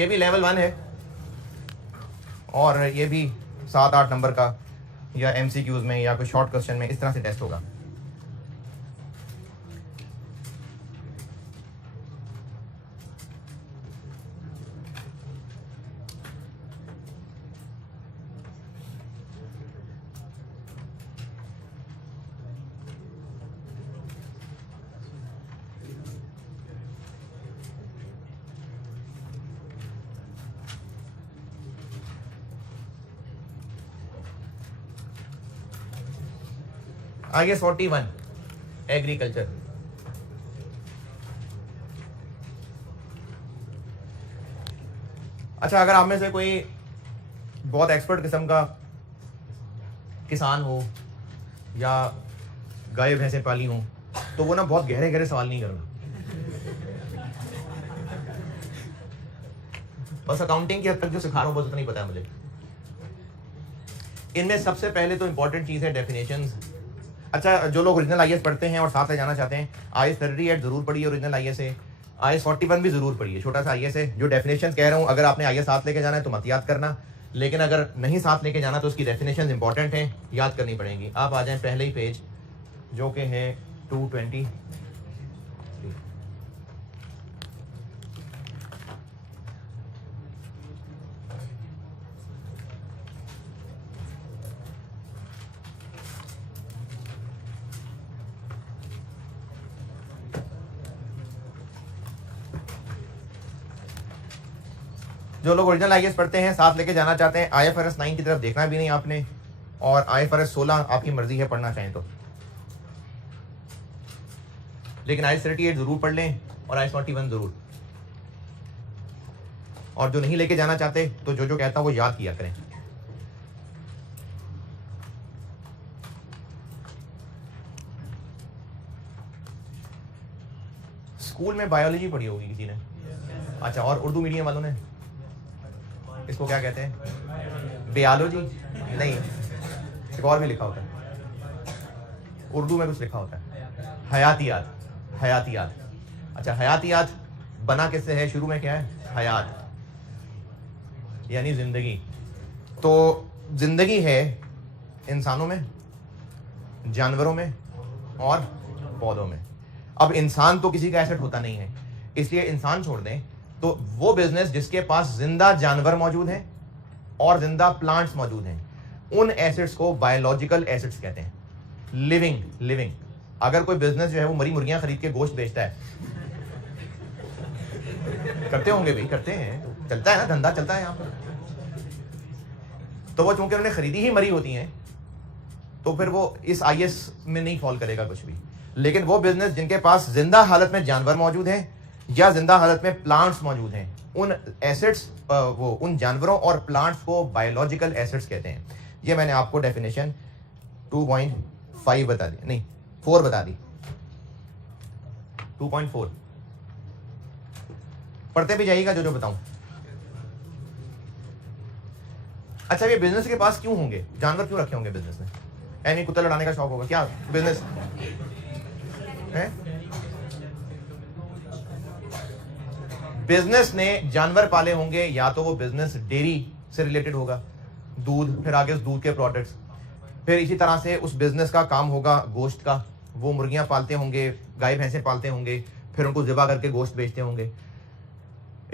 ये भी लेवल 1 है और ये भी 7-8 नंबर का या MCQs में या कोई शॉर्ट क्वेश्चन में इस तरह से टेस्ट होगा। IS 41 agriculture. अच्छा, अगर आप में से कोई बहुत एक्सपर्ट किस्म का किसान हो या गाय भैंसें पाली हो तो वो ना बहुत गहरे गहरे सवाल नहीं करना, बस अकाउंटिंग की हद तक जो सिखा रहा हूं बस उतना ही पता है मुझे। इनमें सबसे पहले तो इंपॉर्टेंट चीज़ है डेफिनेशंस। अच्छा, जो लोग ओरिजिनल IAS पढ़ते हैं और साथ ले जाना चाहते हैं, IAS 38 जरूर पढ़िए, ओरिजिनल IAS है। IAS 41 भी जरूर पढ़िए, छोटा सा IAS है। जो डेफिनेशन कह रहा हूँ, अगर आपने IAS साथ लेके जाना है तो मत याद करना, लेकिन अगर नहीं साथ लेके जाना तो उसकी डेफिनेशन इंपॉर्टेंट हैं, याद करनी पड़ेंगी। आप आ जाएं पहले ही पेज जो कि है 220। जो लोग ओरिजिनल IAS पढ़ते हैं, साथ लेके जाना चाहते हैं, IFRS 9 की तरफ देखना भी नहीं आपने, और IFRS 16 आपकी मर्जी है पढ़ना चाहें तो, लेकिन IAS 38 जरूर पढ़ लें और IAS 41 जरूर। और जो नहीं लेके जाना चाहते तो जो जो कहता हूं वो याद किया करें। स्कूल में बायोलॉजी पढ़ी होगी किसी ने? अच्छा, और उर्दू मीडियम वालों ने इसको क्या कहते हैं? बियालॉजी? नहीं, एक और भी लिखा होता है, उर्दू में कुछ लिखा होता है, हयातियात। हयातियात। अच्छा, हयातियात बना किससे है? शुरू में क्या है? हयात, यानी जिंदगी। तो जिंदगी है इंसानों में, जानवरों में और पौधों में। अब इंसान तो किसी का एसेट होता नहीं है, इसलिए इंसान छोड़ दें तो वो बिजनेस जिसके पास जिंदा जानवर मौजूद हैं और जिंदा प्लांट्स मौजूद हैं, उन एसेट्स को बायोलॉजिकल एसेट्स कहते हैं। लिविंग। अगर कोई बिजनेस जो है वो मरी मुर्गियां खरीद के गोश्त बेचता है, करते होंगे भाई, करते हैं, तो चलता है ना, धंधा चलता है यहाँ पर, तो वो चूंकि उन्होंने खरीदी ही मरी होती हैं तो फिर वो इस IAS में नहीं फॉल करेगा कुछ भी। लेकिन वो बिजनेस जिनके पास जिंदा हालत में जानवर मौजूद हैं या जिंदा हालत में प्लांट्स मौजूद हैं, उन एसेट्स वो उन जानवरों और प्लांट्स को बायोलॉजिकल एसेट्स कहते हैं। ये मैंने आपको डेफिनेशन 2.5 बता दी, नहीं 4 बता दी, 2.4 पढ़ते भी जाइएगा जो जो बताऊं। अच्छा, ये बिजनेस के पास क्यों होंगे जानवर, क्यों रखे होंगे बिजनेस में? यानी कुत्ता लड़ाने का शौक होगा क्या बिजनेस है? बिजनेस ने जानवर पाले होंगे, या तो वो बिजनेस डेयरी से रिलेटेड होगा, दूध, फिर आगे दूध के प्रोडक्ट्स, फिर इसी तरह से उस बिजनेस का काम होगा गोश्त का, वो मुर्गियां पालते होंगे, गाय भैंसे पालते होंगे, फिर उनको ज़िबा करके गोश्त बेचते होंगे।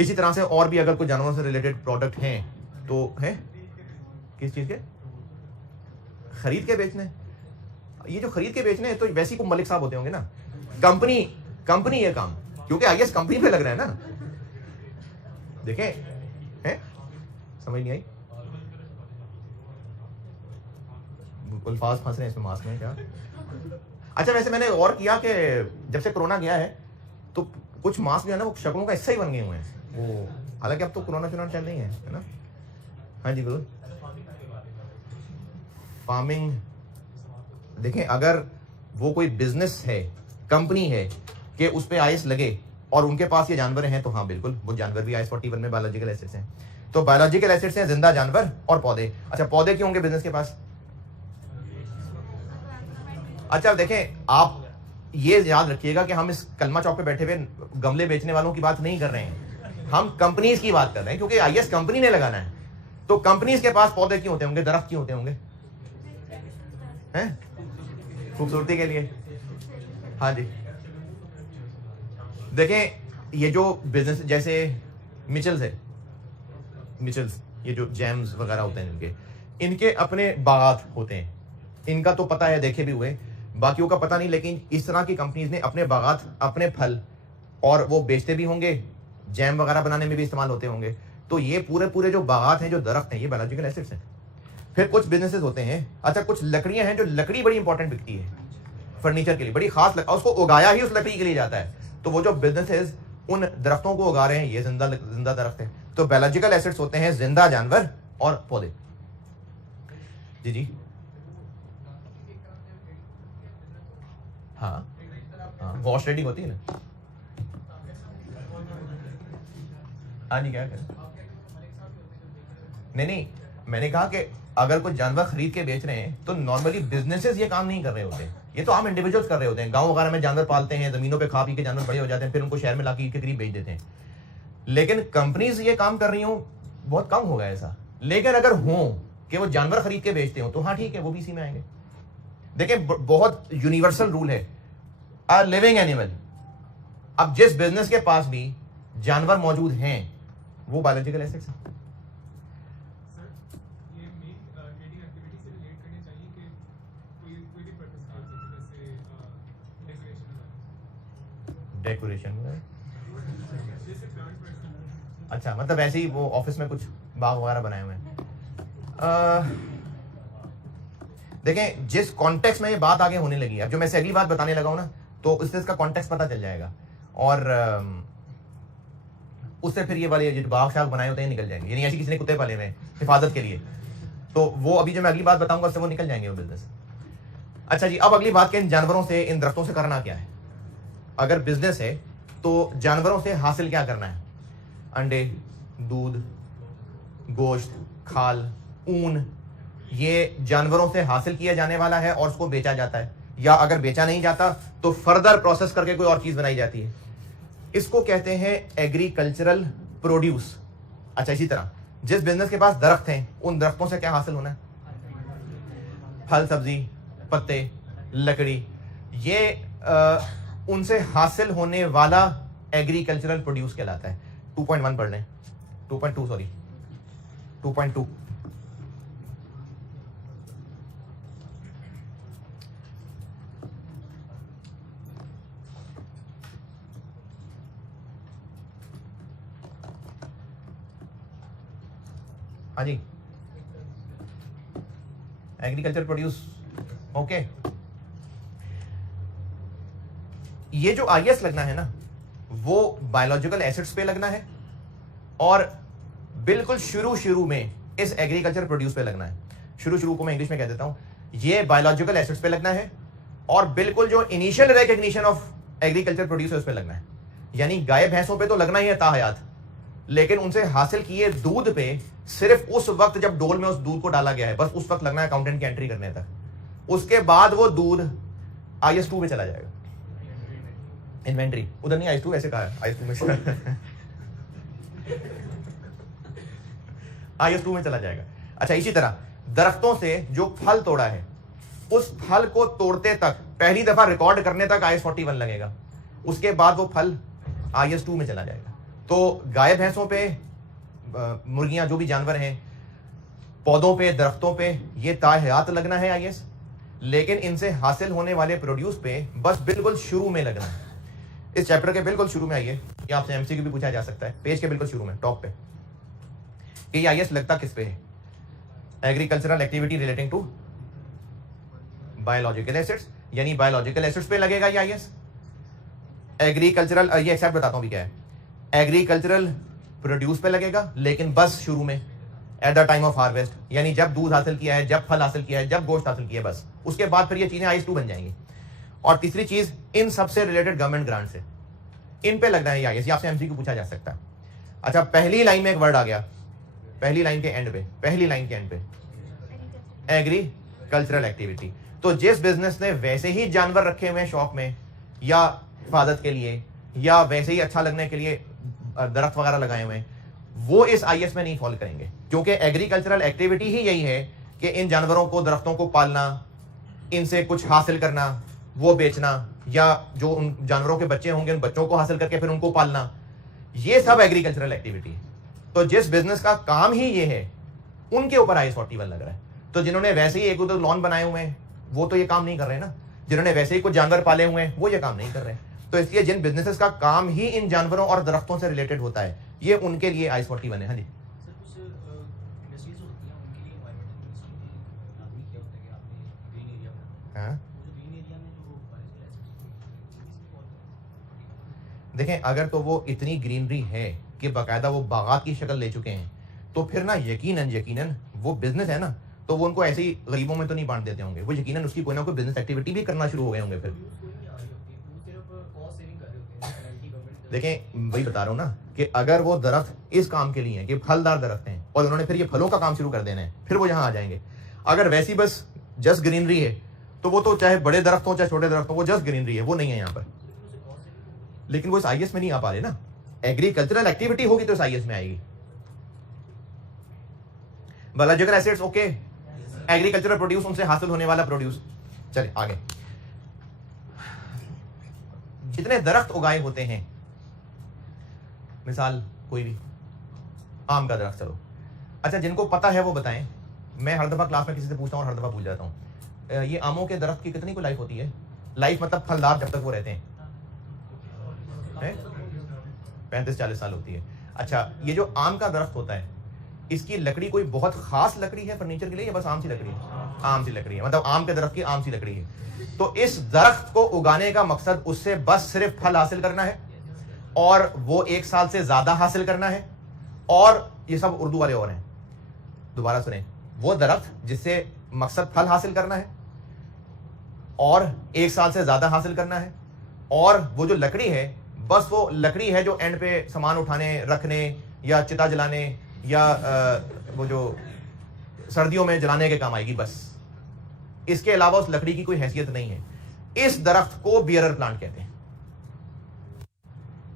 इसी तरह से और भी अगर कोई जानवरों से रिलेटेड प्रोडक्ट हैं तो है किस चीज़ के? खरीद के बेचने। ये जो खरीद के बेचने हैं तो वैसे ही को मलिक साहब होते होंगे ना, कंपनी ये काम, क्योंकि IAS कंपनी पे लग रहा है ना। देखें, हैं? समझ नहीं आई? अल्फाज फंस रहे हैं इसमें, मास्क में क्या? अच्छा, वैसे मैंने और किया कि जब से कोरोना गया है तो कुछ मास्क जो है ना वो शक्लों का हिस्सा ही बन गए हुए हैं वो, हालांकि अब तो कोरोना चल रही है ना। हाँ जी बिल्कुल। फार्मिंग, देखें, अगर वो कोई बिजनेस है, कंपनी है कि उस पर IAS लगे और उनके पास ये जानवर हैं तो हाँ बिल्कुल, वो जानवर भी IAS 41 में बायोलॉजिकल एसेट्स हैं। तो बायोलॉजिकल एसेट्स हैं जिंदा जानवर और पौधे। अच्छा, पौधे क्यों होंगे बिजनेस के पास? अच्छा, देखें, आप ये याद रखिएगा कि हम इस कलमा चौक पे बैठे हुए गमले बेचने वालों की बात नहीं कर रहे हैं। हम कंपनीज की बात कर रहे हैं, क्योंकि आईएस कंपनी ने लगाना है। तो कंपनीज के पास पौधे क्यों होते होंगे, दरख्त क्यों होते होंगे, हैं? खूबसूरती के लिए। हाँ जी, देखें ये जो बिजनेस जैसे मिचेल्स है, मिचेल्स ये जो जैम्स वगैरह होते हैं इनके अपने बागात होते हैं, इनका तो पता है, देखे भी हुए, बाकियों का पता नहीं, लेकिन इस तरह की कंपनीज ने अपने बागात, अपने फल, और वो बेचते भी होंगे, जैम वगैरह बनाने में भी इस्तेमाल होते होंगे। तो ये पूरे पूरे जो बागात हैं, जो दरख्त हैं, ये बायोलॉजिकल एसिड्स हैं। फिर कुछ बिजनेसेस होते हैं, अच्छा कुछ लकड़ियां हैं, जो लकड़ी बड़ी इंपॉर्टेंट बिकती है फर्नीचर के लिए, बड़ी खास उसको उगाया ही उस लकड़ी के लिए जाता है। तो वो जो बिजनेसेस उन दरख्तों को उगा रहे हैं, ये जिंदा दरख्त है। तो बायोलॉजिकल एसिड्स होते हैं जिंदा जानवर और पौधे। जी जी, हाँ हाँ, वॉश रेडिंग होती है ना। हाँ जी, क्या करें? नहीं, मैंने कहा कि अगर कोई जानवर खरीद के बेच रहे हैं तो नॉर्मली बिजनेसेस ये काम नहीं कर रहे होते, ये तो आम इंडिविजुअल्स कर रहे होते हैं। गांव वगैरह में जानवर पालते हैं, जमीनों पे खा पी के जानवर बड़े हो जाते हैं, फिर उनको शहर में लाके ईद के करीब बेच देते हैं। लेकिन कंपनीज ये काम कर रही हो बहुत कम होगा ऐसा। लेकिन अगर हो कि वो जानवर खरीद के बेचते हो तो हाँ ठीक है, वो भी इसी में आएंगे। देखिए बहुत यूनिवर्सल रूल है, अ लिविंग एनिमल। अब जिस बिजनेस के पास भी जानवर मौजूद हैं वो बायोलॉजिकल एसिड्स हैं। डेकोरेशन, अच्छा मतलब ऐसे ही वो ऑफिस में कुछ बाग वगैरह बनाए हुए हैं। देखें जिस कॉन्टेक्स्ट में ये बात आगे होने लगी है, अब जो मैं से अगली बात बताने लगा हूं ना, तो उससे इसका कॉन्टेक्स्ट पता चल जाएगा, और उससे फिर ये वाले जो बाग शाग बनाए होते हैं निकल जाएंगे। यानी ऐसी किसी ने कुत्ते पाले हुए हिफाजत के लिए, तो वो अभी जो मैं अगली बात बताऊंगा उससे वो निकल जाएंगे वो बिजनेस। अच्छा जी, अब अगली बात के इन जानवरों से, इन दरख्तों से करना क्या है। अगर बिजनेस है तो जानवरों से हासिल क्या करना है, अंडे, दूध, गोश्त, खाल, ऊन, ये जानवरों से हासिल किया जाने वाला है और उसको बेचा जाता है, या अगर बेचा नहीं जाता तो फर्दर प्रोसेस करके कोई और चीज बनाई जाती है। इसको कहते हैं एग्रीकल्चरल प्रोड्यूस। अच्छा, इसी तरह जिस बिजनेस के पास दरख्त हैं उन दरख्तों से क्या हासिल होना है, फल, सब्जी, पत्ते, लकड़ी, ये उनसे हासिल होने वाला एग्रीकल्चरल प्रोड्यूस कहलाता है। 2.1 पढ़ लें, 2.2 सॉरी 2.2। हाँ जी, एग्रीकल्चर प्रोड्यूस, ओके। ये जो आईएस लगना है ना, वो बायोलॉजिकल एसिड्स पे लगना है, और बिल्कुल शुरू में इस एग्रीकल्चर प्रोड्यूस पे लगना है। शुरू को मैं इंग्लिश में कह देता हूं, ये बायोलॉजिकल एसिड्स पे लगना है, और बिल्कुल जो initial recognition of agriculture produce है उस पे लगना है। यानी गाय भैंसों पे तो लगना ही है ताहयात, लेकिन उनसे हासिल किए दूध पे सिर्फ उस वक्त जब डोल में उस दूध को डाला गया है, बस उस वक्त लगना है अकाउंटेंट की एंट्री करने तक। उसके बाद वो दूध IS 2 में चला जाएगा। इन्वेंट्री उधर नहीं, IS 2 ऐसे कहा है, IS 2 में IS 2 में चला जाएगा। अच्छा, इसी तरह दरख्तों से जो फल तोड़ा है उस फल को तोड़ते तक, पहली दफा रिकॉर्ड करने तक IS 41 लगेगा। उसके बाद वो फल IS 2 में चला जाएगा। तो गाय भैंसों पे, मुर्गियां, जो भी जानवर हैं, पौधों पे, दरख्तों पे, ये ताहयात लगना है IS, लेकिन इनसे हासिल होने वाले प्रोड्यूस पे बस बिल्कुल शुरू में लगना है। इस चैप्टर के बिल्कुल शुरू में आइए, ये आपसे MCQ भी पूछा जा सकता है, पेज के बिल्कुल शुरू में टॉप पे, कि ये IS लगता किस पे है। Agricultural activity relating to biological acids, यानी बायोलॉजिकल एसिड्स पे लगेगा ये IS। एग्रीकल्चरल, ये एक्सेप्ट बताता हूं भी क्या है, एग्रीकल्चरल प्रोड्यूस पे लगेगा, लेकिन बस शुरू में, at the time of harvest, यानी जब दूध हासिल किया है, जब फल हासिल किया है, जब गोश्त हासिल किया है, बस उसके बाद फिर ये चीजें IS 2 बन जाएंगी। और तीसरी चीज, इन सबसे रिलेटेड गवर्नमेंट ग्रांट से, इन पे लगना है ये IS। आपसे MCQ पूछा जा सकता है। अच्छा, पहली लाइन में एक वर्ड आ गया, पहली लाइन के एंड पे, पहली लाइन के एंड पे, एग्रीकल्चरल एक्टिविटी। तो जिस बिजनेस ने वैसे ही जानवर रखे हुए हैं शौक में, या हिफाजत के लिए, या वैसे ही अच्छा लगने के लिए दरख्त वगैरह लगाए हुए हैं, वो इस आईएस में नहीं फॉल करेंगे, क्योंकि एग्रीकल्चरल एक्टिविटी ही यही है कि इन जानवरों को, दरख्तों को पालना, इनसे कुछ हासिल करना, वो बेचना, या जो उन जानवरों के बच्चे होंगे उन बच्चों को हासिल करके फिर उनको पालना, ये सब एग्रीकल्चरल एक्टिविटी है। तो जिस बिजनेस का काम ही ये है, उनके ऊपर IAS 41 लग रहा है। तो जिन्होंने वैसे ही एक उधर लॉन बनाए हुए हैं वो तो ये काम नहीं कर रहे ना, जिन्होंने वैसे ही कुछ जानवर पाले हुए हैं वो ये काम नहीं कर रहे। तो इसलिए जिन बिजनेसेस का काम ही इन जानवरों और दरख्तों से रिलेटेड होता है, ये उनके लिए IAS 41 है। हाँ जी, हाँ देखें, अगर तो वो इतनी ग्रीनरी है कि बाकायदा वो बागात की शक्ल ले चुके हैं, तो फिर ना यकीनन वो बिजनेस है ना, तो वो उनको ऐसे ही गरीबों में तो नहीं बांट देते होंगे, वो यकीनन उसकी कोई ना कोई बिजनेस एक्टिविटी भी करना शुरू हो गए होंगे। फिर देखें, वही बता रहा हूँ ना कि अगर वो दरख्त इस काम के लिए हैं कि फलदार दरख्त हैं और उन्होंने फिर ये फलों का काम शुरू कर देना है, फिर वो यहाँ आ जाएंगे। अगर वैसी बस जस्ट ग्रीनरी है तो वो तो चाहे बड़े दरख्त हो चाहे छोटे दरख्त हो, वो जस्ट ग्रीनरी है, वो नहीं है यहाँ पर। लेकिन वो इस IAS में नहीं आ पा रहे ना। एग्रीकल्चरल एक्टिविटी होगी तो इस IAS में आएगी। Biological acids okay, agricultural produce, उनसे हासिल होने वाला प्रोड्यूस। चलिए आगे, जितने दरख्त उगाए होते हैं, मिसाल कोई भी आम का दरख्त, चलो अच्छा, जिनको पता है वो बताएं। मैं हर दफा क्लास में किसी से पूछता हूँ और हर दफा भूल जाता हूँ, ये आमों के दरख्त की कितनी को लाइफ होती है? लाइफ मतलब फलदार जब तक वो रहते हैं 35-40 साल होती है। अच्छा, ये जो आम का दरख्त होता है, इसकी लकड़ी कोई बहुत खास लकड़ी है फर्नीचर के लिए या बस आम सी लकड़ी है? आम सी लकड़ी है, मतलब आम के दरख्त की आम सी लकड़ी है। तो इस दरख्त को उगाने का मकसद उससे बस सिर्फ फल हासिल करना है, और वो 1 साल से ज्यादा हासिल करना है। और ये सब उर्दू वाले और हैं, दोबारा सुने, वो दरख्त जिससे मकसद फल हासिल करना है और 1 साल से ज्यादा हासिल करना है, और वो जो लकड़ी है बस वो लकड़ी है जो एंड पे सामान उठाने, रखने या चिता जलाने या वो जो सर्दियों में जलाने के काम आएगी, बस। इसके अलावा उस लकड़ी की कोई हैसियत नहीं है। इस दरख्त को बियरर प्लांट कहते हैं।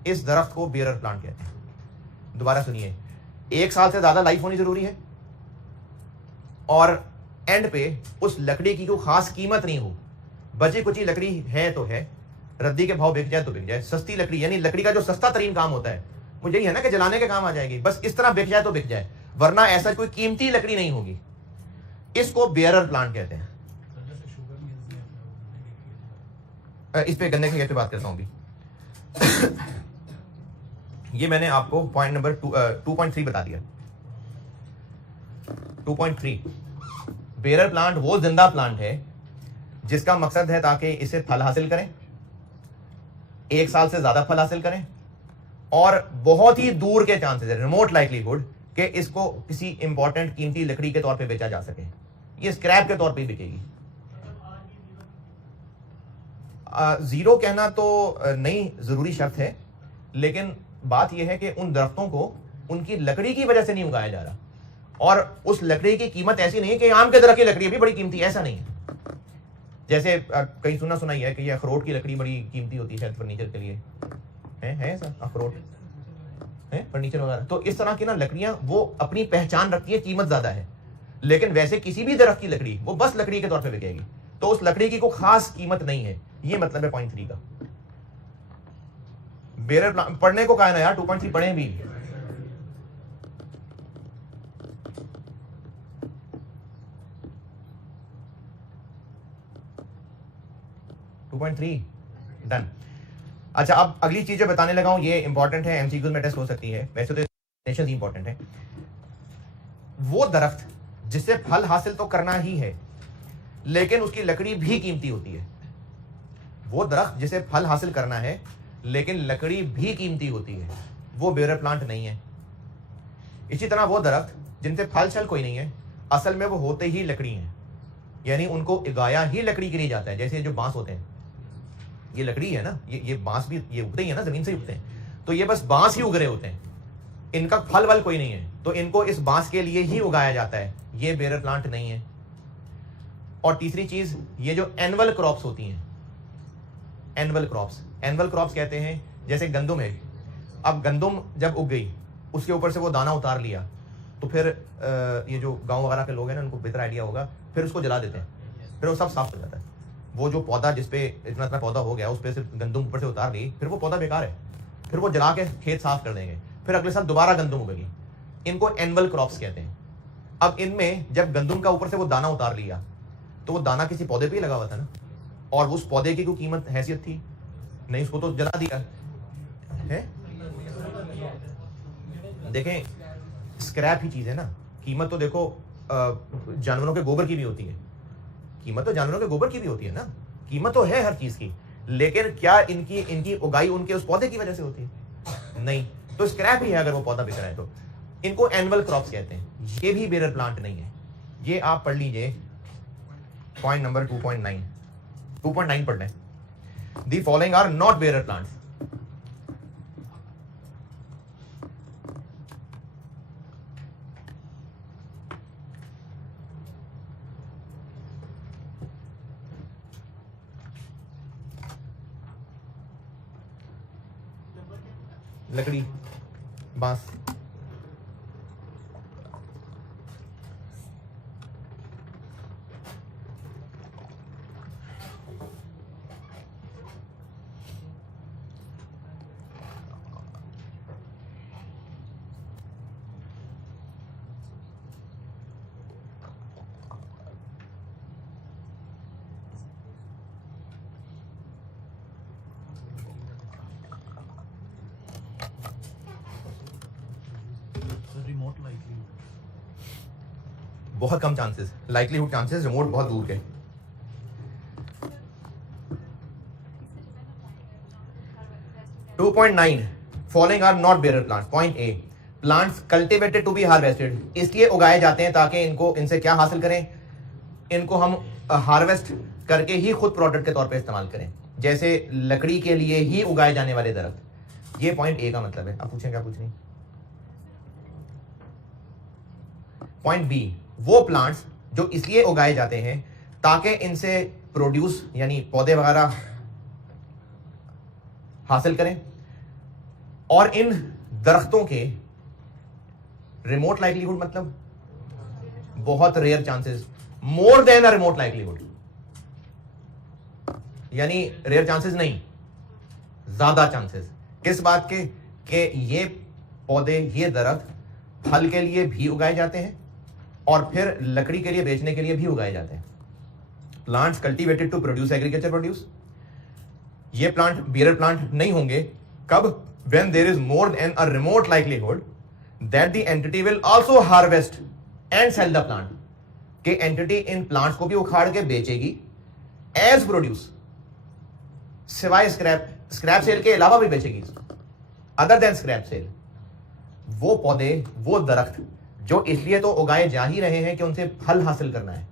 इस दरख्त को बियरर प्लांट कहते हैं। दोबारा सुनिए, 1 साल से ज्यादा लाइफ होनी जरूरी है, और एंड पे उस लकड़ी की कोई खास कीमत नहीं हो। बची कुची लकड़ी है तो है, रद्दी के भाव बिक जाए तो बिक जाए। सस्ती लकड़ी यानी लकड़ी का जो सस्ता तरीन काम होता है वो यही है ना कि जलाने के काम आ जाएगी, बस इस तरह बिक जाए तो बिक जाए, वरना ऐसा कोई कीमती लकड़ी नहीं होगी। इसको बियरर प्लांट कहते हैं। इस पे गन्ने के खेत पे बात करता हूं अभी। ये मैंने आपको पॉइंट नंबर 2.3 बता दिया। 2.3, बेरर प्लांट वो जिंदा प्लांट है जिसका मकसद है ताकि इसे फल हासिल करें, 1 साल से ज्यादा फल हासिल करें, और बहुत ही दूर के चांसेस है, रिमोट लाइकलीहुड कि इसको किसी इंपॉर्टेंट कीमती लकड़ी के तौर पे बेचा जा सके। ये स्क्रैप के तौर पे बिकेगी। जीरो कहना तो नहीं जरूरी शर्त है, लेकिन बात यह है कि उन दरख्तों को उनकी लकड़ी की वजह से नहीं उगाया जा रहा, और उस लकड़ी की कीमत ऐसी नहीं है कि आम के दरख्त की लकड़ी भी बड़ी कीमती है, ऐसा नहीं है। जैसे कहीं सुना ही है कि ये अखरोट की लकड़ी बड़ी कीमती होती है शायद फर्नीचर के लिए, है ऐसा? अखरोट है फर्नीचर वगैरह। तो इस तरह की ना लकड़ियां वो अपनी पहचान रखती है, कीमत ज्यादा है, लेकिन वैसे किसी भी दरख्त की लकड़ी वो बस लकड़ी के तौर पे बिकेगी, तो उस लकड़ी की कोई खास कीमत नहीं है। ये मतलब है पॉइंट 3 का। बेरर प्लांट पढ़ने को कहा है ना यार, 2.3 पढ़े भी। डन। अच्छा, अब अगली चीज जो बताने लगा हूं ये इंपॉर्टेंट है, एमसीक्यू में टेस्ट हो सकती है, वैसे तो डेफिनेशन ही इंपॉर्टेंट है। वो दरख्त जिससे फल हासिल तो करना ही है लेकिन उसकी लकड़ी भी कीमती होती है। वो दरख्त जिसे फल हासिल करना है लेकिन लकड़ी भी कीमती होती है, वो बेरर प्लांट नहीं है। इसी तरह वो दरख्त जिनसे फल छल कोई नहीं है, असल में वो होते ही लकड़ी हैं, यानी उनको उगाया ही लकड़ी के लिए जाता है। जैसे जो बांस होते हैं, ये लकड़ी है ना, ये बांस भी ये उगते ही है ना, जमीन से ही उगते हैं, तो ये बस बांस ही उग रहे होते हैं, इनका फल वल कोई नहीं है, तो इनको इस बांस के लिए ही उगाया जाता है, ये बेरर प्लांट नहीं है। और तीसरी चीज, ये जो एनुअल क्रॉप्स होती हैं, एनुअल क्रॉप्स कहते हैं, जैसे गंदम है, अब गंदम जब उग गई, उसके ऊपर से वो दाना उतार लिया, तो फिर ये जो गांव वगैरह के लोग हैं ना, उनको बेहतर आइडिया होगा, फिर उसको जला देते हैं, फिर वो सब साफ हो जाता है। वो जो पौधा जिसपे इतना इतना पौधा हो गया, उस पर सिर्फ गंदम ऊपर से उतार ली, फिर वो पौधा बेकार है, फिर वो जला के खेत साफ कर देंगे, फिर अगले साल दोबारा गंदम उगेगी। इनको एनुअल क्रॉप्स कहते हैं। अब इनमें जब गंदम का ऊपर से वो दाना उतार लिया, तो वो दाना किसी पौधे पे ही लगा हुआ था ना, और उस पौधे की कोई कीमत हैसियत थी नहीं, उसको तो जला दिया है। देखें, स्क्रैप ही चीज है ना, कीमत तो देखो जानवरों के गोबर की भी होती है, कीमत तो जानवरों के गोबर की भी होती है ना, कीमत तो है हर चीज की, लेकिन क्या इनकी उगाई उनके उस पौधे की वजह से होती है? नहीं, तो स्क्रैप ही है अगर वो पौधा बिक रहा है तो। इनको एनुअल क्रॉप्स कहते हैं। ये भी बेरर प्लांट नहीं है, ये आप पढ़ लीजिए पॉइंट नंबर 2.9 पढ़ लें। The following are not bearer plants. लकड़ी, बांस, बहुत कम चांसेस, लाइकलीहुड चांसेस, रिमोट बहुत दूर के। To 2.9 following are not bearer plants. Point A, plants cultivated to be harvested, इसलिए उगाए जाते हैं ताकि इनसे क्या हासिल करें, इनको हम हार्वेस्ट करके ही खुद प्रोडक्ट के तौर पे इस्तेमाल करें, जैसे लकड़ी के लिए ही उगाए जाने वाले दरख्त। ये पॉइंट ए का मतलब है। आप पूछें क्या पूछ रही? पॉइंट बी, वो प्लांट्स जो इसलिए उगाए जाते हैं ताकि इनसे प्रोड्यूस यानी पौधे वगैरह हासिल करें, और इन दरख्तों के रिमोट लाइकलीहुड मतलब बहुत rare chances, more than a remote likelihood, यानी रेयर चांसेस नहीं, ज्यादा चांसेस। किस बात के? कि ये पौधे, ये दरख्त फल के लिए भी उगाए जाते हैं और फिर लकड़ी के लिए बेचने के लिए भी उगाए जाते हैं। Plants cultivated to produce agriculture produce. ये प्लांट बेरर प्लांट नहीं होंगे कब? When there is more than a remote likelihood that the entity will also harvest and sell the plant, कि एंटिटी इन प्लांट्स को भी उखाड़ के बेचेगी एज प्रोड्यूस, सिवाय स्क्रैप सेल के अलावा भी बेचेगी, अदर देन स्क्रैप सेल। वो पौधे, वो दरख्त जो इसलिए तो उगाए जा ही रहे हैं कि उनसे फल हासिल करना है,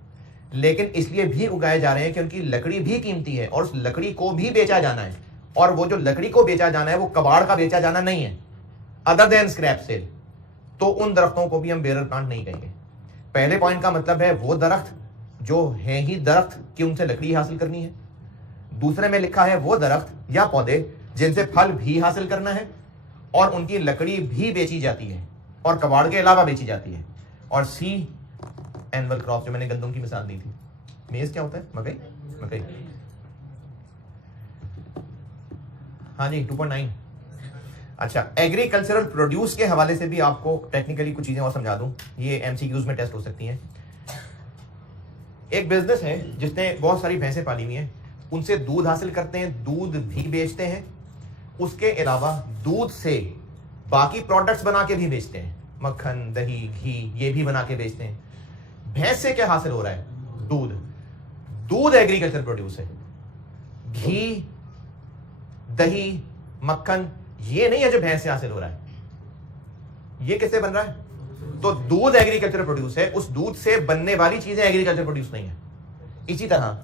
लेकिन इसलिए भी उगाए जा रहे हैं कि उनकी लकड़ी भी कीमती है और उस लकड़ी को भी बेचा जाना है, और वो जो लकड़ी को बेचा जाना है वो कबाड़ का बेचा जाना नहीं है, अदर देन स्क्रैप सेल। तो उन दरख्तों को भी हम बेरर प्लांट नहीं कहेंगे। पहले पॉइंट का मतलब है वो दरख्त जो है ही दरख्त कि उनसे लकड़ी हासिल करनी है। दूसरे में लिखा है वो दरख्त या पौधे जिनसे फल भी हासिल करना है और उनकी लकड़ी भी बेची जाती है और कबाड़ के अलावा बेची जाती है। और सी एनुअल क्रॉप, जो मैंने गंदम की मिसाल दी थी। मेज क्या होता है? मकई। हाँ जी, 2.9। अच्छा, एग्रीकल्चरल प्रोड्यूस के हवाले से भी आपको टेक्निकली कुछ चीजें और समझा दूं, ये एमसीक्यूज में टेस्ट हो सकती हैं। एक बिजनेस है जिसने बहुत सारी भैंसें पाली हुई हैं, उनसे दूध हासिल करते हैं, दूध भी बेचते हैं, उसके अलावा दूध से बाकी प्रोडक्ट्स बना के भी बेचते हैं, मक्खन, दही, घी, ये भी बना के बेचते हैं। भैंस से क्या हासिल हो रहा है? दूध एग्रीकल्चर प्रोड्यूस है। घी, दही, मक्खन ये नहीं है जो भैंस से हासिल हो रहा है। ये किससे बन रहा है? तो दूध एग्रीकल्चर प्रोड्यूस है, उस दूध से बनने वाली चीजें एग्रीकल्चर प्रोड्यूस नहीं है। इसी तरह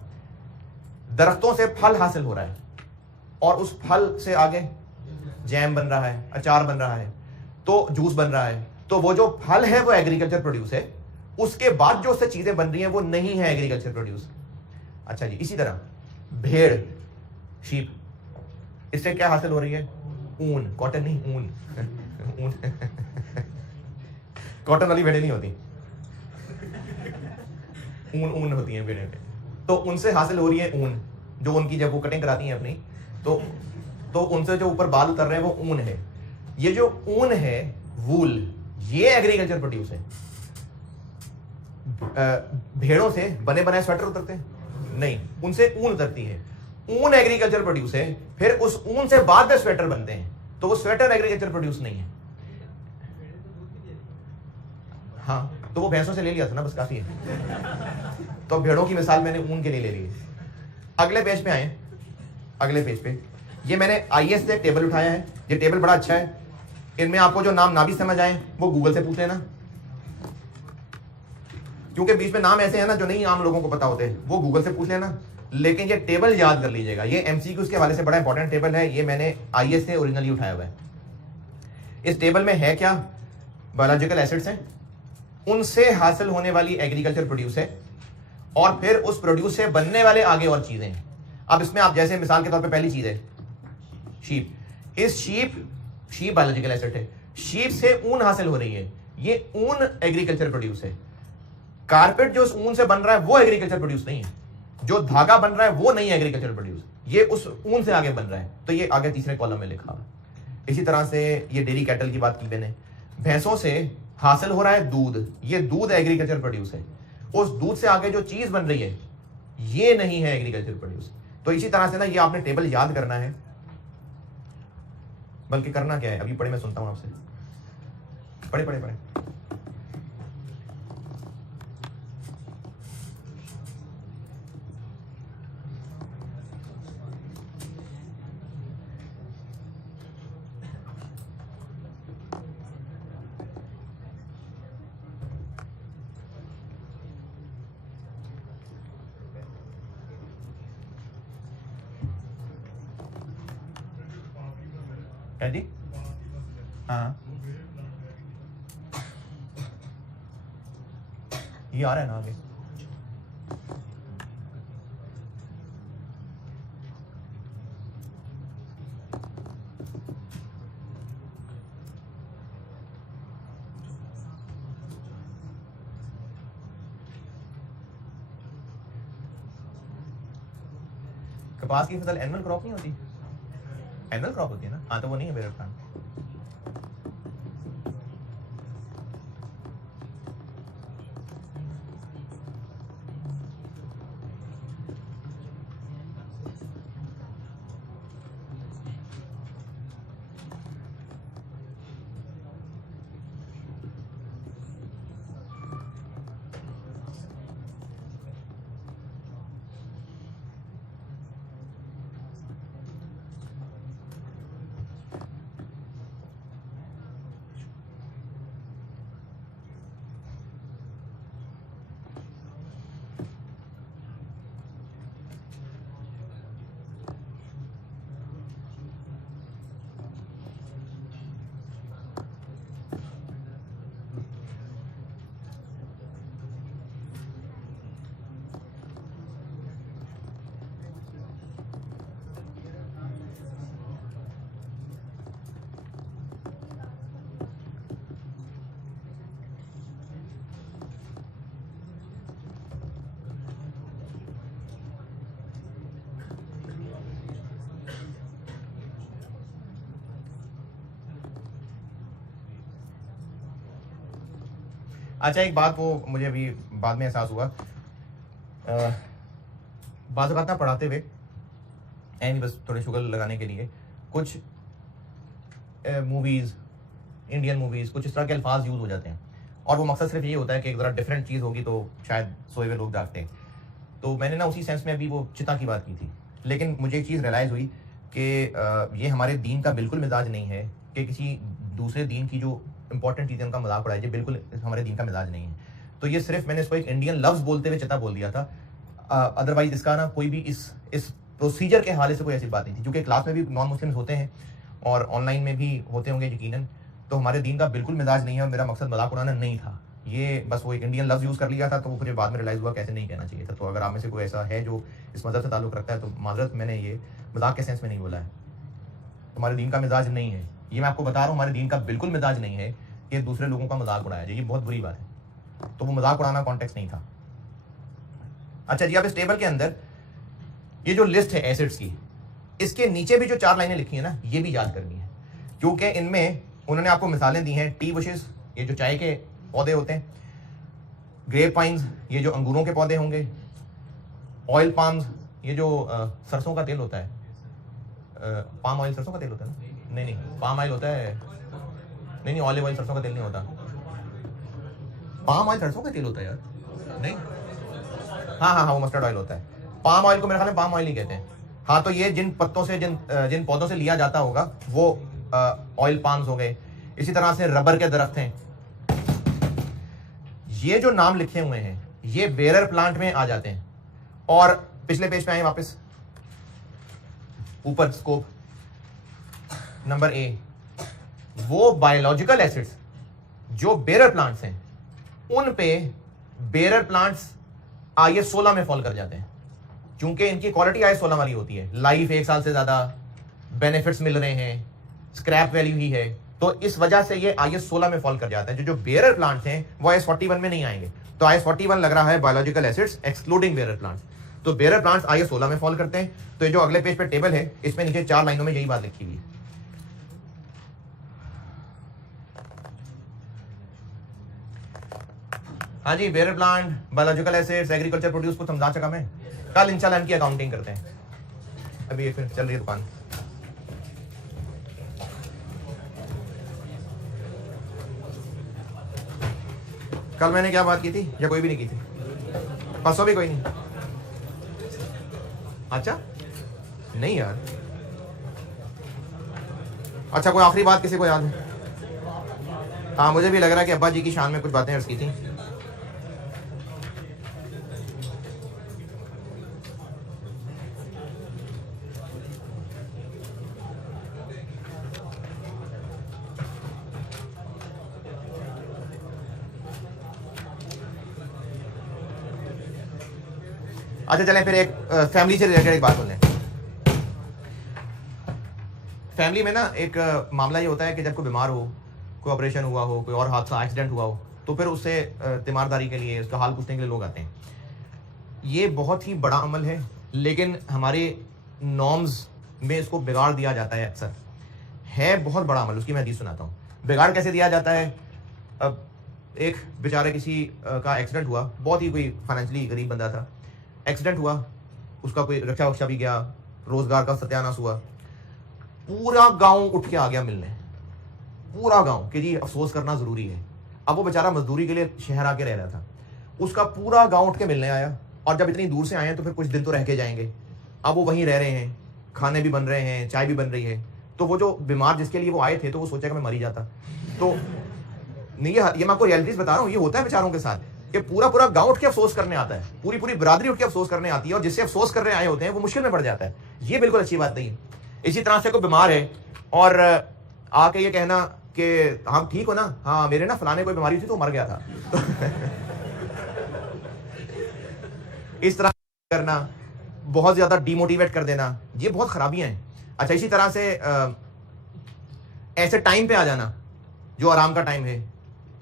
दरख्तों से फल हासिल हो रहा है और उस फल से आगे जैम बन रहा है, अचार बन रहा है, तो जूस बन रहा है, तो वो जो फल है वो एग्रीकल्चर प्रोड्यूस है। उसके बाद जो उससे चीजें बन रही हैं वो नहीं है एग्रीकल्चर प्रोड्यूस। अच्छा जी, इसी तरह भेड़, शीप, इससे क्या हासिल हो रही है? ऊन, कॉटन नहीं, ऊन ऊन कॉटन वाली भेड़ें नहीं होती, ऊन ऊन होती हैं भेड़ें। तो उनसे हासिल हो रही है ऊन, जो उनकी जब वो कटिंग कराती हैं अपनी, तो उनसे जो ऊपर बाल उतर रहे हैं वो ऊन है। ये जो ऊन है, वूल, ये एग्रीकल्चर प्रोड्यूस है। भेड़ों से बने बनाए स्वेटर उतरते हैं नहीं, उनसे ऊन उतरती है। ऊन एग्रीकल्चर प्रोड्यूस है, फिर उस ऊन से बाद में स्वेटर बनते हैं, तो वो स्वेटर एग्रीकल्चर प्रोड्यूस नहीं है। हाँ, तो वो भैंसों से ले लिया था ना, बस काफी है। तो भेड़ों की मिसाल मैंने ऊन के लिए ले ली है। अगले पेज पे आए, अगले पेज पे ये मैंने आईएएस से एक टेबल उठाया है। ये टेबल बड़ा अच्छा है। इनमें आपको जो नाम ना भी समझ आए वो गूगल से पूछ लेना, क्योंकि बीच में नाम ऐसे हैं ना जो नहीं आम लोगों को पता होते, वो गूगल से पूछ लेना। लेकिन ये टेबल याद कर लीजिएगा, ये एमसीक्यू के हवाले से बड़ा इंपॉर्टेंट टेबल है। ये मैंने आईएएस से ओरिजिनली उठाया हुआ है। इस टेबल में है क्या, बायोलॉजिकल एसिड्स हैं, उनसे हासिल होने वाली एग्रीकल्चर प्रोड्यूस है, और फिर उस प्रोड्यूस से बनने वाले आगे और चीजें हैं। अब इसमें आप जैसे मिसाल के तौर पे पहली चीज है शीप। इस शीप बायोलॉजिकल एसिड है, शीप से ऊन हासिल हो रही है, ये ऊन एग्रीकल्चर प्रोड्यूस है। कारपेट जो उस ऊन से बन रहा है वो एग्रीकल्चर प्रोड्यूस नहीं है, जो धागा बन रहा है वो नहीं है एग्रीकल्चर प्रोड्यूस, ये उस ऊन से आगे बन रहा है। तो ये आगे तीसरे कॉलम में लिखा हुआ। इसी तरह से ये डेयरी कैटल की बात की मैंने, भैंसों से हासिल हो रहा है दूध, ये दूध एग्रीकल्चर प्रोड्यूस है। उस दूध से आगे जो चीज बन रही है ये नहीं है एग्रीकल्चर प्रोड्यूस। तो इसी तरह से ना ये आपने टेबल याद करना है, बल्कि करना क्या है अभी पढ़े, मैं सुनता हूं आपसे, पढ़े पढ़े पढ़े। जी हाँ, ये आ रहा है ना आगे। कपास की फसल एनुअल क्रॉप नहीं होती, एनुअल क्रॉप होती है ना, हाँ, तो वो नहीं है बेरर प्लांट। अच्छा, एक बात वो मुझे अभी बाद में एहसास हुआ, बात ना पढ़ाते हुए नहीं, बस थोड़े शुगर लगाने के लिए कुछ मूवीज़, इंडियन मूवीज़, कुछ इस तरह के अल्फाज यूज़ हो जाते हैं, और वो मकसद सिर्फ ये होता है कि एक ज़रा डिफरेंट चीज़ होगी तो शायद सोए हुए लोग जागते हैं। तो मैंने ना उसी सेंस में अभी वो चिता की बात की थी, लेकिन मुझे एक चीज़ रियलाइज़ हुई कि ये हमारे दीन का बिल्कुल मिजाज नहीं है कि किसी दूसरे दीन की जो इंपॉर्टेंट चीज़ें उनका मजाक उड़ाए, बिल्कुल हमारे दीन का मिजाज नहीं है। तो ये सिर्फ मैंने इसको एक इंडियन लफ्ज़ बोलते हुए चिता बोल दिया था, अदरवाइज इसका ना कोई भी इस प्रोसीजर के हवाले से कोई ऐसी बात नहीं थी। क्योंकि क्लास में भी नॉन मुस्लिम्स होते हैं और ऑनलाइन में भी होते होंगे यकीनन, तो हमारे दीन का बिल्कुल मिजाज नहीं है और मेरा मकसद मजाक उड़ाना नहीं था। ये बस वो एक इंडियन लफ्ज़ यूज़ कर लिया था, तो वो फिर बाद में रियलाइज़ हुआ कैसे नहीं कहना चाहिए था। तो अगर आप में से कोई ऐसा है जो इस मज़हब से ताल्लुक़ रखता है तो माजरत, मैंने ये मजाक के सेंस में नहीं बोला है। तुम्हारे दीन का मिजाज नहीं है, ये मैं आपको बता रहा हूँ, हमारे दीन का बिल्कुल मिजाज नहीं है कि दूसरे लोगों का मजाक उड़ाया जाए, ये बहुत बुरी बात है। तो वो मजाक उड़ाना कॉन्टेक्स्ट नहीं था। अच्छा जी, अब इस टेबल के अंदर ये जो लिस्ट है एसिड्स की, इसके नीचे भी जो 4 लाइनें लिखी है ना, ये भी याद करनी है, क्योंकि इनमें उन्होंने आपको मिसालें दी हैं। टी बुशेस, ये जो चाय के पौधे होते हैं, ग्रेप वाइन्स, ये जो अंगूरों के पौधे होंगे, ऑयल पाम्स, ये जो सरसों का तेल होता है, पाम ऑयल सरसों का तेल होता है ना, नहीं पाम ऑयल होता है, नहीं ऑलिव ऑयल सरसों का तेल नहीं होता, पाम ऑयल सरसों का तेल होता है यार, नहीं, हाँ वो मस्टर्ड ऑयल होता है। पाम ऑयल को मेरे ख्याल में पाम ऑयल ही कहते हैं। हाँ, तो ये जिन पत्तों से जिन पौधों से लिया जाता होगा वो ऑयल पाम्स हो गए। इसी तरह से रबर के दरख्त हैं। ये जो नाम लिखे हुए हैं ये बेरर प्लांट में आ जाते हैं। और पिछले पेज पे आए वापस, ऊपर स्कोप नंबर ए, वो बायोलॉजिकल एसिड्स जो बेरर प्लांट्स हैं उन पे बेरर प्लांट्स IS 16 में फॉल कर जाते हैं, क्योंकि इनकी क्वालिटी IS 16 वाली होती है। लाइफ 1 साल से ज्यादा, बेनिफिट्स मिल रहे हैं, स्क्रैप वैल्यू ही है, तो इस वजह से ये IS 16 में फॉल कर जाता है। जो बेरर प्लांट्स हैं वो IS 41 में नहीं आएंगे। तो IS 41 लग रहा है biological acids excluding bearer plants. तो बेरर प्लांट्स IS 16 में फॉल करते हैं। तो ये जो अगले पेज पे टेबल है इसमें नीचे 4 लाइनों में यही बात लिखी हुई है। हाँ जी, bearer plant, biological acids, agriculture produce को समझा चुका मैं। कल इंशाल्लाह इनकी अकाउंटिंग करते हैं। अभी ये फिर चल रही है दुकान। कल मैंने क्या बात की थी या कोई भी नहीं की थी? परसों भी कोई नहीं? अच्छा नहीं यार। अच्छा, कोई आखिरी बात किसी को याद है? हाँ, मुझे भी लग रहा है कि अब्बा जी की शान में कुछ बातें अर्ज की थी। अच्छा चलें फिर एक फैमिली से रिलेटेड एक बात बोलें। फैमिली में ना एक मामला ये होता है कि जब कोई बीमार हो, कोई ऑपरेशन हुआ हो, कोई और हादसा एक्सीडेंट हुआ हो, तो फिर उससे तीमारदारी के लिए, उसका हाल पूछने के लिए लोग आते हैं। ये बहुत ही बड़ा अमल है, लेकिन हमारे नॉर्म्स में इसको बिगाड़ दिया जाता है अक्सर। है बहुत बड़ा अमल, उसकी मैं हदीस सुनाता हूँ। बिगाड़ कैसे दिया जाता है? अब एक बेचारे किसी का एक्सीडेंट हुआ, बहुत ही कोई फाइनेंशियली गरीब बंदा था, एक्सीडेंट हुआ, उसका कोई रक्षा वक्षा भी गया, रोजगार का सत्यानाश हुआ, पूरा गांव उठ के आ गया मिलने, पूरा गांव कि जी अफसोस करना जरूरी है। अब वो बेचारा मजदूरी के लिए शहर आके रह रहा था, उसका पूरा गांव उठ के मिलने आया। और जब इतनी दूर से आए हैं तो फिर कुछ दिन तो रह के जाएंगे। अब वो वहीं रह रहे हैं, खाने भी बन रहे हैं, चाय भी बन रही है। तो वो जो बीमार जिसके लिए वो आए थे, तो वो सोचा कि मैं मर ही जाता। तो नहीं, ये मैं आपको रियलिटीज बता रहा हूँ, ये होता है बेचारों के साथ कि पूरा गांव उठ के अफसोस करने आता है, पूरी बरादरी उठ के अफसोस करने आती है, और जिससे अफसोस करने आए होते हैं वो मुश्किल में पड़ जाता है। ये बिल्कुल अच्छी बात नहीं है। इसी तरह से कोई बीमार है और आके ये कहना कि हम ठीक हो ना, हाँ मेरे ना फलाने कोई बीमारी थी तो मर गया था इस तरह करना, बहुत ज्यादा डिमोटिवेट कर देना, ये बहुत खराबियां हैं। अच्छा, इसी तरह से ऐसे टाइम पे आ जाना जो आराम का टाइम है,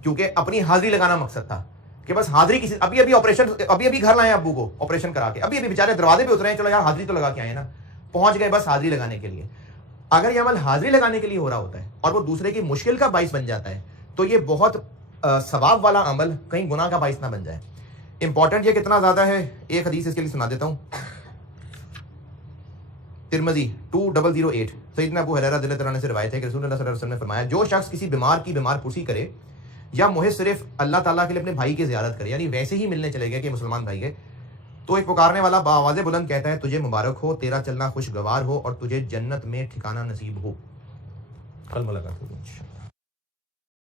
क्योंकि अपनी हाजिरी लगाना मकसद था कि बस हाजिरी किसी, अभी ऑपरेशन, अभी घर लाए अब्बू को ऑपरेशन करा के, अभी बेचारे दरवाजे पे उतरे हैं, चलो यार हाजिरी तो लगा के आए ना, पहुंच गए बस हाजिरी लगाने के लिए। अगर ये अमल हाजिरी लगाने के लिए हो रहा होता है और वो दूसरे की मुश्किल का बाइस बन जाता है, तो ये बहुत सवाब वाला अमल कहीं गुनाह का बाइस ना बन जाए। इंपॉर्टेंट ये कितना ज्यादा है, एक हदीस इसके लिए सुना देता हूं। तिरमिज़ी 2008, सैयदना अबू हुरैरा रज़ियल्लाहु अन्हु से रिवायत है कि रसूलुल्लाह सल्लल्लाहु अलैहि वसल्लम ने फरमाया, जो शख्स किसी बीमार की बीमार पुरसी करे या मुझे सिर्फ अल्लाह ताला के लिए अपने भाई की ज़ियारत करे, यानी वैसे ही मिलने चले गए कि मुसलमान भाई है, तो एक पुकारने वाला बाआवाज़े बुलंद कहता है, तुझे मुबारक हो, तेरा चलना खुशगवार हो और तुझे जन्नत में ठिकाना नसीब हो। कल मुलाकात होगी।